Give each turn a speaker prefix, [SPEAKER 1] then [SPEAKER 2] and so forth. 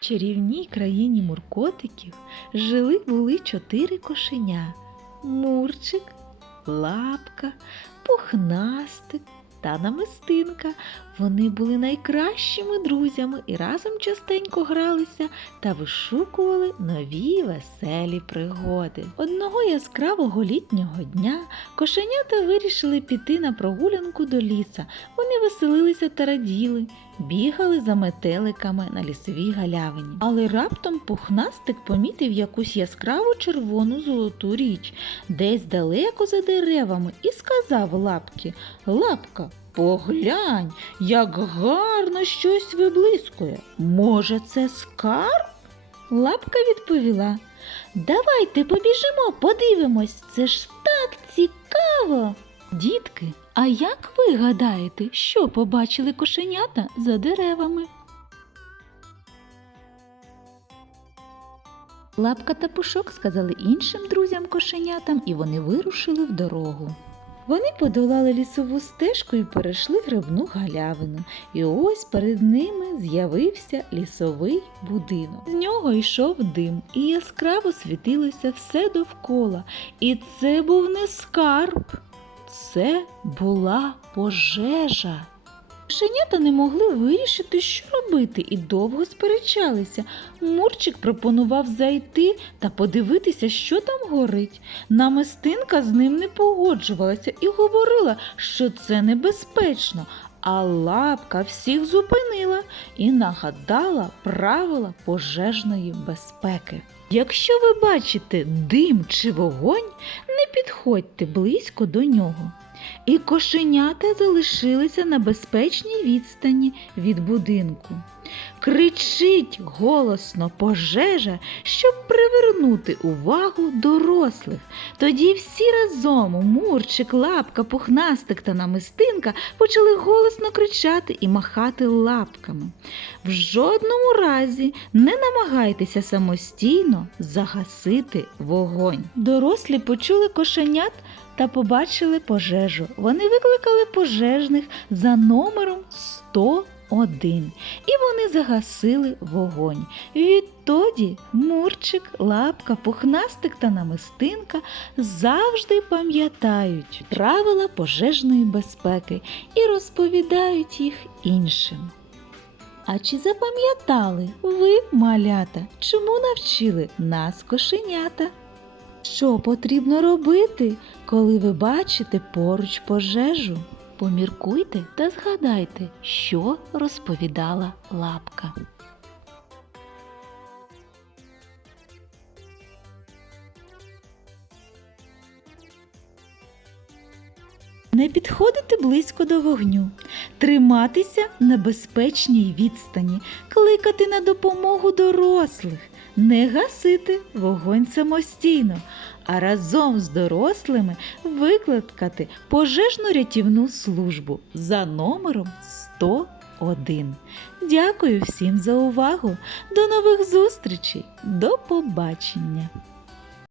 [SPEAKER 1] В чарівній країні муркотиків жили були чотири кошеня: Мурчик, Лапка, Пухнастик та Намистинка. Вони були найкращими друзями і разом частенько гралися та вишукували нові веселі пригоди. Одного яскравого літнього дня кошенята вирішили піти на прогулянку до ліса. Вони веселилися та раділи, бігали за метеликами на лісовій галявині. Але раптом пухнастик помітив якусь яскраву червону золоту річ десь далеко за деревами і сказав лапки Лапка, поглянь, як гарно щось виблискує. Може, це скарб? Лапка відповіла Давайте побіжимо, подивимось, це ж так цікаво. Дітки, а як ви гадаєте, що побачили кошенята за деревами? Лапка та пушок сказали іншим друзям кошенятам, і вони вирушили в дорогу. Вони подолали лісову стежку і перейшли грибну галявину. І ось перед ними з'явився лісовий будинок. З нього йшов дим, і яскраво світилося все довкола. І це був не скарб, це була пожежа. Пшенята не могли вирішити, що робити, і довго сперечалися. Мурчик пропонував зайти та подивитися, що там горить. Намистинка з ним не погоджувалася і говорила, що це небезпечно. А лапка всіх зупинила і нагадала правила пожежної безпеки. Якщо ви бачите дим чи вогонь, не підходьте близько до нього. І кошенята залишилися на безпечній відстані від будинку. Кричить голосно пожежа, щоб привернути увагу дорослих. Тоді всі разом Мурчик, лапка, пухнастик та намистинка почали голосно кричати і махати лапками. В жодному разі не намагайтеся самостійно загасити вогонь. Дорослі почули кошенят та побачили пожежу. Вони викликали пожежних за номером 101 і вони загасили вогонь. Відтоді Мурчик, лапка, пухнастик та намистинка завжди пам'ятають правила пожежної безпеки і розповідають їх іншим. А чи запам'ятали ви, малята, чому навчили нас кошенята? Що потрібно робити, коли ви бачите поруч пожежу? Поміркуйте та згадайте, що розповідала лапка. Не підходити близько до вогню, триматися на безпечній відстані, кликати на допомогу дорослих, не гасити вогонь самостійно, а разом з дорослими викликати пожежну рятівну службу за номером 101. Дякую всім за увагу. До нових зустрічей. До побачення!